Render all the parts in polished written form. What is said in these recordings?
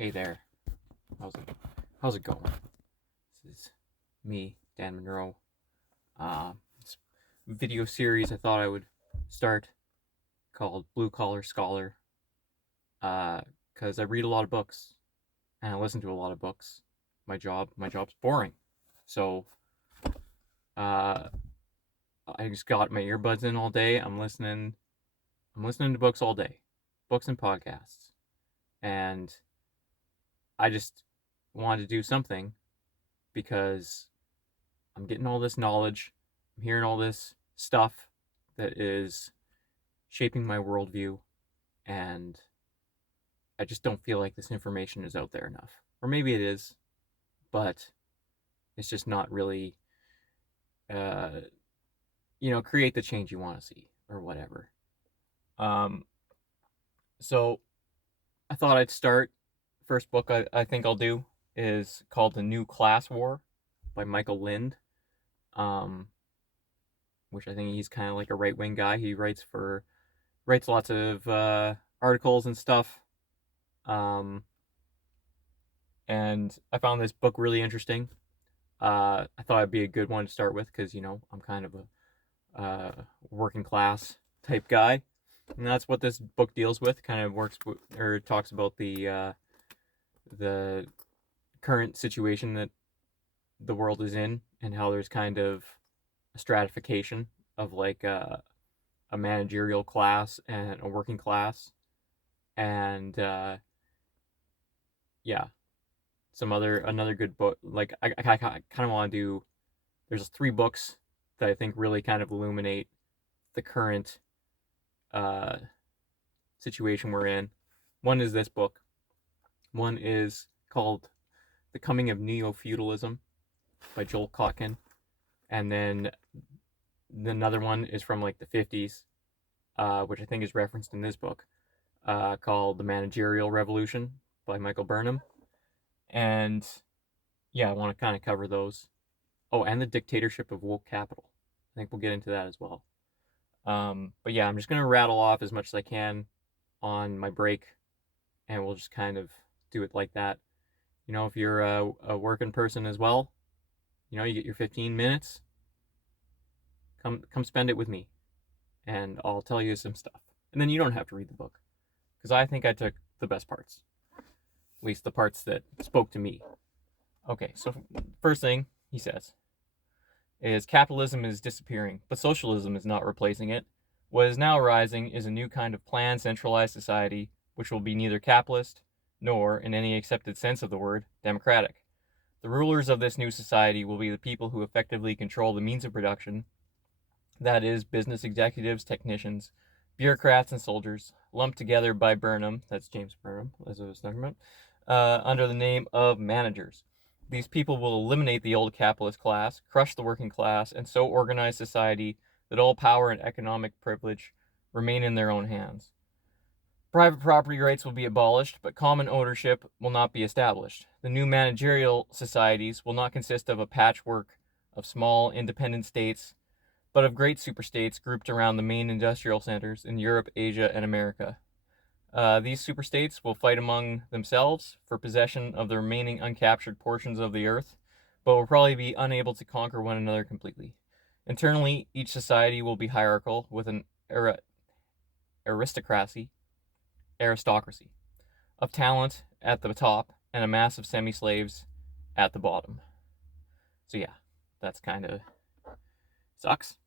Hey there. How's it going? This is me, Dan Monroe. This video series I thought I would start called Blue Collar Scholar. Because I read a lot of books and I listen to a lot of books. My job's boring. So, uh, I just got my earbuds in all day. I'm listening to books all day, books and podcasts, and I just wanted to do something because I'm getting all this knowledge. I'm hearing all this stuff that is shaping my worldview, and I just don't feel like this information is out there enough. Or maybe it is, but it's just not really, uh, create the change you want to see or whatever. Um, so I thought I'd start. First book I think I'll do is called The New Class War by Michael Lind. Um, which I think he's kind of like a right wing guy. He writes lots of articles and stuff. And I found this book really interesting. I thought it'd be a good one to start with because I'm kind of a working class type guy, and that's what this book deals with. Kind of works or talks about the current situation that the world is in and how there's kind of a stratification of like a managerial class and a working class, and yeah, another good book. Like I kind of want to do. There's 3 books that I think really kind of illuminate the current uh, situation we're in. One is this book. One is called The Coming of Neo-Feudalism by Joel Kotkin, and then another one is from like the 50s, which I think is referenced in this book, called The Managerial Revolution by Michael Burnham. And yeah, I want to kind of cover those. Oh, and The Dictatorship of Woke Capital. I think we'll get into that as well. But yeah, I'm just going to rattle off as much as I can on my break, and we'll just kind of do it like that. If you're a working person as well, you get your 15 minutes. Come spend it with me, and I'll tell you some stuff. And then you don't have to read the book, because I think I took the best parts, at least the parts that spoke to me. Okay, so first thing he says is capitalism is disappearing, but socialism is not replacing it. What is now arising is a new kind of planned, centralized society, which will be neither capitalist nor, in any accepted sense of the word, democratic. The rulers of this new society will be the people who effectively control the means of production, that is, business executives, technicians, bureaucrats, and soldiers, lumped together by Burnham, that's James Burnham, as I was talking about, under the name of managers. These people will eliminate the old capitalist class, crush the working class, and so organize society that all power and economic privilege remain in their own hands. Private property rights will be abolished, but common ownership will not be established. The new managerial societies will not consist of a patchwork of small, independent states, but of great superstates grouped around the main industrial centers in Europe, Asia, and America. These superstates will fight among themselves for possession of the remaining uncaptured portions of the earth, but will probably be unable to conquer one another completely. Internally, each society will be hierarchical, with an aristocracy of talent at the top and a mass of semi-slaves at the bottom. So yeah, that's kind of sucks.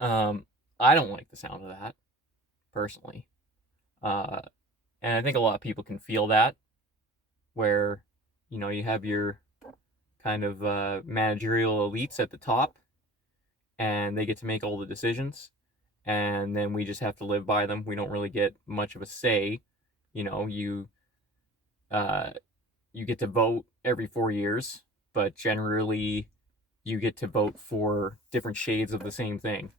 I don't like the sound of that, personally. And I think a lot of people can feel that, where, you have your kind of managerial elites at the top, and they get to make all the decisions, and then we just have to live by them. We don't really get much of a say. You get to vote every 4 years, but generally you get to vote for different shades of the same thing.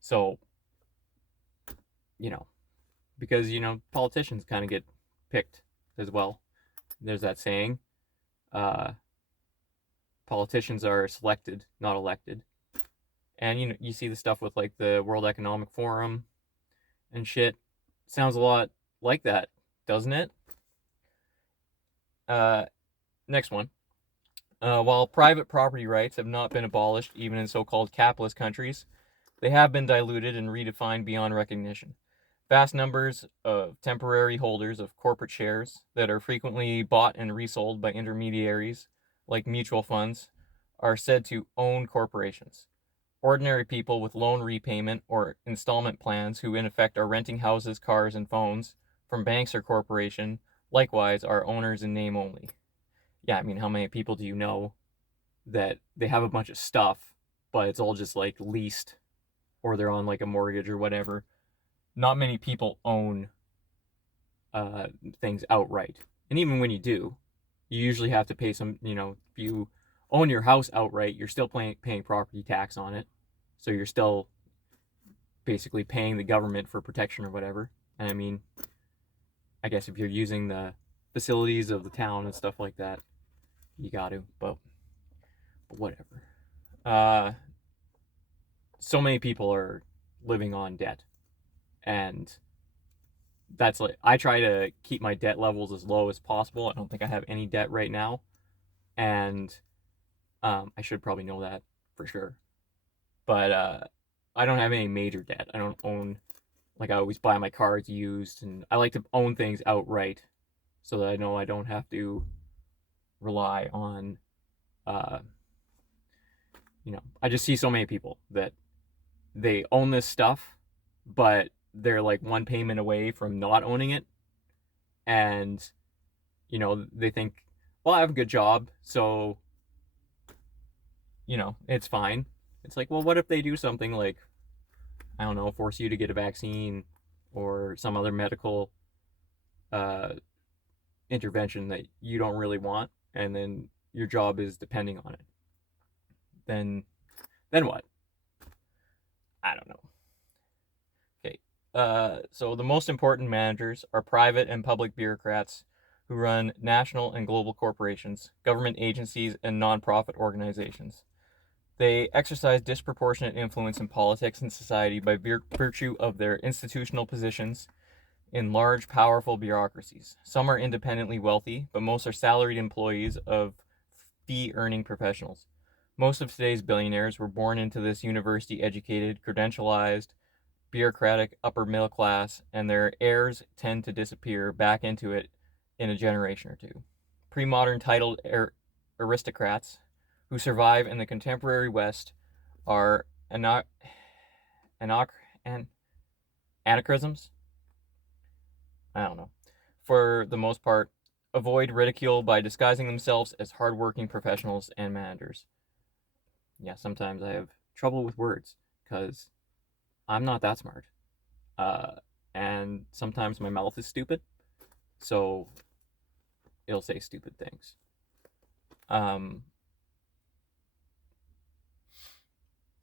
So, because politicians kind of get picked as well. There's that saying, politicians are selected, not elected. And you see the stuff with like the World Economic Forum and shit. Sounds a lot like that, doesn't it? Next one. While private property rights have not been abolished, even in so-called capitalist countries, they have been diluted and redefined beyond recognition. Vast numbers of temporary holders of corporate shares that are frequently bought and resold by intermediaries, like mutual funds, are said to own corporations. Ordinary people with loan repayment or installment plans who in effect are renting houses, cars, and phones from banks or corporation likewise are owners in name only. Yeah, I mean, how many people do you know that they have a bunch of stuff, but it's all just like leased or they're on like a mortgage or whatever? Not many people own things outright. And even when you do, you usually have to pay some, if you own your house outright, you're still paying property tax on it. So you're still basically paying the government for protection or whatever. And I mean, I guess if you're using the facilities of the town and stuff like that, you got to, but whatever. So many people are living on debt, and that's like, I try to keep my debt levels as low as possible. I don't think I have any debt right now, and I should probably know that for sure. But I don't have any major debt. I don't own, like, I always buy my cars used, and I like to own things outright so that I know I don't have to rely on, uh, I just see so many people that they own this stuff, but they're like one payment away from not owning it. And, they think, well, I have a good job, so, it's fine. It's like, well, what if they do something like, I don't know, force you to get a vaccine or some other medical uh, intervention that you don't really want, and then your job is depending on it? Then what? I don't know. Okay. So the most important managers are private and public bureaucrats who run national and global corporations, government agencies, and nonprofit organizations. They exercise disproportionate influence in politics and society by virtue of their institutional positions in large, powerful bureaucracies. Some are independently wealthy, but most are salaried employees of fee-earning professionals. Most of today's billionaires were born into this university-educated, credentialized, bureaucratic upper middle class, and their heirs tend to disappear back into it in a generation or two. Pre-modern titled aristocrats who survive in the contemporary West are anachronisms? I don't know. For the most part, avoid ridicule by disguising themselves as hardworking professionals and managers. Yeah, sometimes I have trouble with words because I'm not that smart. And sometimes my mouth is stupid, so it'll say stupid things.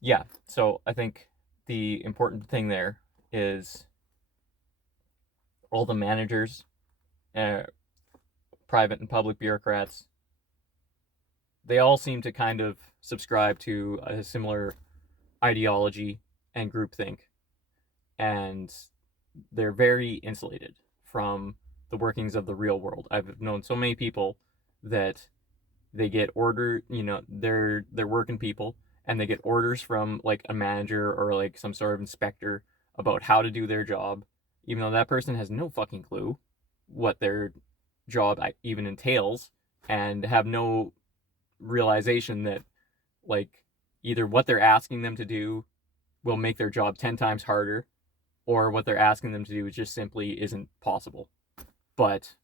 Yeah, so I think the important thing there is all the managers, private and public bureaucrats, they all seem to kind of subscribe to a similar ideology and groupthink, and they're very insulated from the workings of the real world. I've known so many people that they get they're working people, and they get orders from like a manager or like some sort of inspector about how to do their job, even though that person has no fucking clue what their job even entails, and have no realization that, like, either what they're asking them to do will make their job 10 times harder, or what they're asking them to do just simply isn't possible. But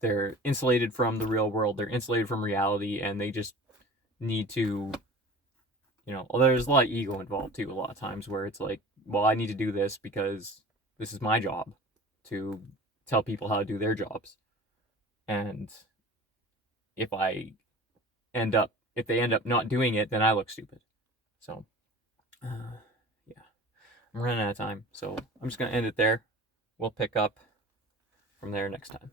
they're insulated from the real world, they're insulated from reality, and they just need to, there's a lot of ego involved too, a lot of times, where it's like, well, I need to do this because this is my job to tell people how to do their jobs. And if they end up not doing it, then I look stupid. So, yeah, I'm running out of time, so I'm just gonna end it there. We'll pick up from there next time.